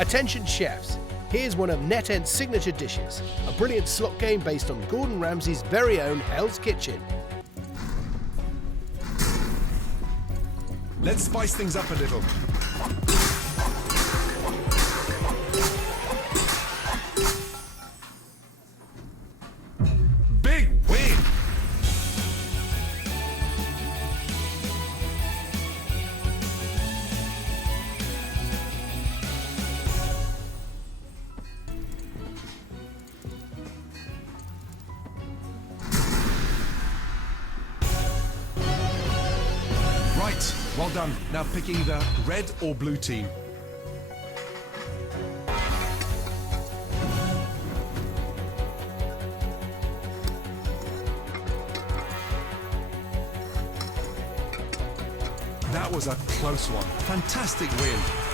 Attention chefs, here's one of Netent's signature dishes, a brilliant slot game based on Gordon Ramsay's very own Hell's Kitchen. Let's spice things up a little. Big win! Right, well done. Now pick either red or blue team. That was a close one. Fantastic win.